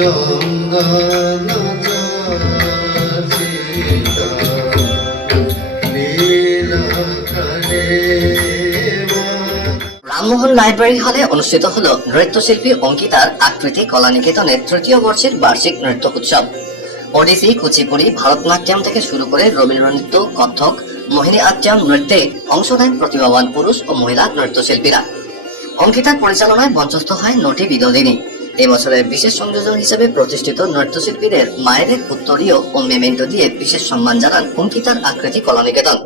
চন্দন Rammohan library হলে অনুষ্ঠিত হলো নৃত্যশিল্পী অঙ্কিতার আকৃতি কলা নিকেতনের তৃতীয় বর্ষের বার্ষিক নৃত্য উৎসব। ওডিসি, কুচিপুড়ি, ভারতনাট্যম থেকে শুরু করে রবীন্দ্র নৃত্য, কত্থক, মোহিনী আট্যম নৃত্যে অংশ নেন প্রতিভাবান পুরুষ ও মহিলা নৃত্যশিল্পীরা। অঙ্কিতার পরিচালনায় মঞ্চস্থ হয় নটি বিনোদিনী। এবছরের বিশেষ সংযোজন হিসেবে প্রতিষ্ঠিত নৃত্যশিল্পীদের মায়েদের উত্তরীয় ও মেমেন্টো দিয়ে বিশেষ সম্মান জানান অঙ্কিতার আকৃতি কলা নিকেতন।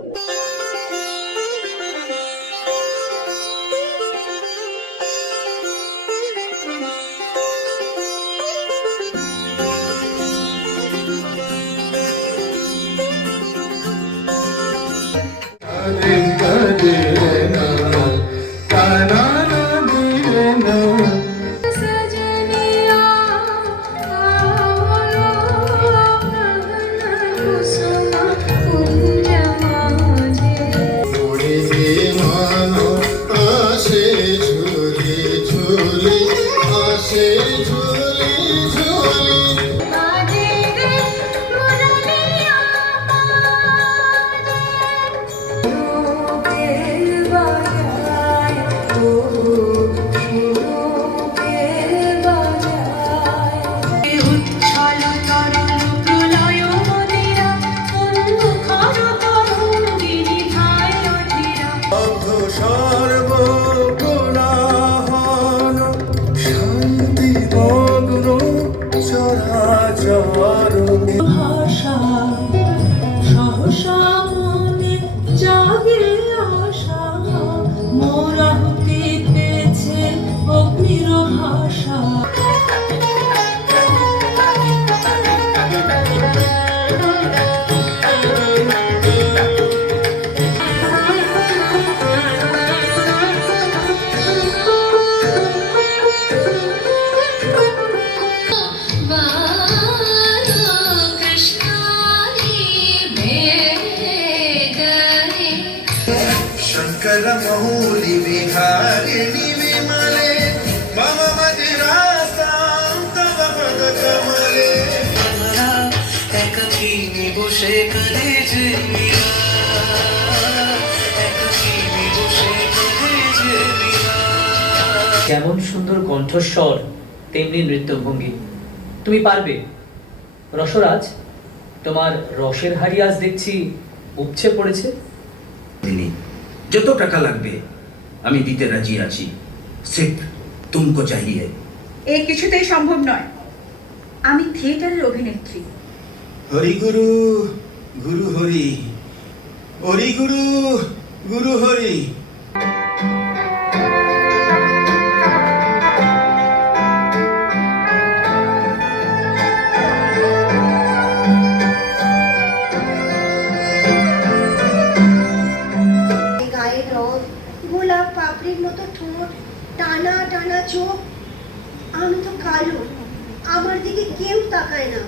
मौली विहारिणी विमले मम मदिरासां तव पद कमले एकाकिनी बसे कलेजे मिला एकाकिनी बसे कलेजे मिला। যেমন সুন্দর কণ্ঠস্বর তেমনি নৃত্যভঙ্গি। তুমি পারবে রসরাজ, তোমার রসের হাড়ি আজ দেখছি উপচে পড়েছে। যত টাকা লাগবে আমি দিতে রাজি আছি, সির্ফ তুমকো চাহিয়ে। এই কিছুতেই সম্ভব নয়, আমি থিয়েটারের অভিনেত্রী। হরি গুরু গুরু হরি, হরি গুরু গুরু হরি। গোলাপ পাপড়ির মতো ঠোঁট, টানা টানা চোখ। আমি তো কালো, আমার দিকে কেউ তাকায় না।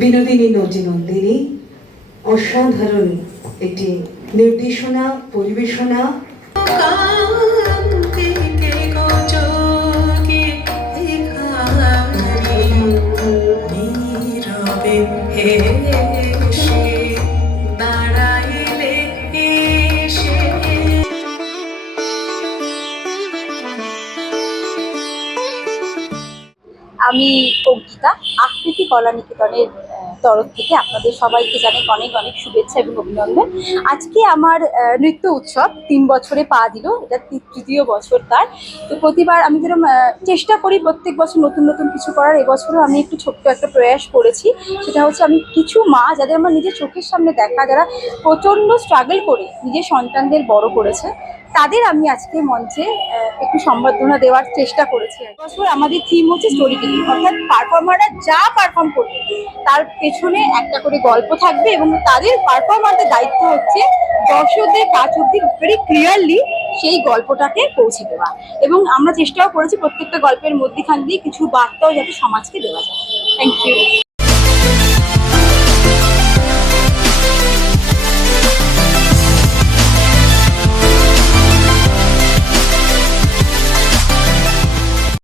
বিনোদিনী নটিনন্দিনী অসাধারণ একটি নির্দেশনা, পরিবেশনা। আমি অঙ্কিতা, আকৃতি কলা নিকেতনের তরফ থেকে আপনাদের সবাইকে জানাই অনেক অনেক শুভেচ্ছা এবং অভিনন্দন। আজকে আমার নৃত্য উৎসব 3 বছরে পা দিল, এটা তৃতীয় বছর তার। তো প্রতিবার আমি যেরকম চেষ্টা করি প্রত্যেক বছর নতুন নতুন কিছু করার, এবছরও আমি একটু ছোট্ট একটা প্রয়াস করেছি। সেটা হচ্ছে আমি কিছু মা যাদের আমার নিজের চোখের সামনে দেখা, যারা প্রচণ্ড স্ট্রাগল করে নিজের সন্তানদের বড় করেছে, তাদের আমি আজকে মঞ্চে একটু সম্বর্ধনা দেওয়ার চেষ্টা করেছি। বছর আমাদের থিম হচ্ছে স্টোরি টেলিং, অর্থাৎ পারফর্মাররা যা পারফর্ম করবে তার পেছনে একটা করে গল্প থাকবে এবং তাদের পারফর্মারদের দায়িত্ব হচ্ছে দর্শকদের কাছ অব্দি ভেরি ক্লিয়ারলি সেই গল্পটাকে পৌঁছে দেওয়া। এবং আমরা চেষ্টাও করেছি প্রত্যেকটা গল্পের মধ্যেখান দিয়ে কিছু বার্তাও যাতে সমাজকে দেওয়া যায়। Thank you.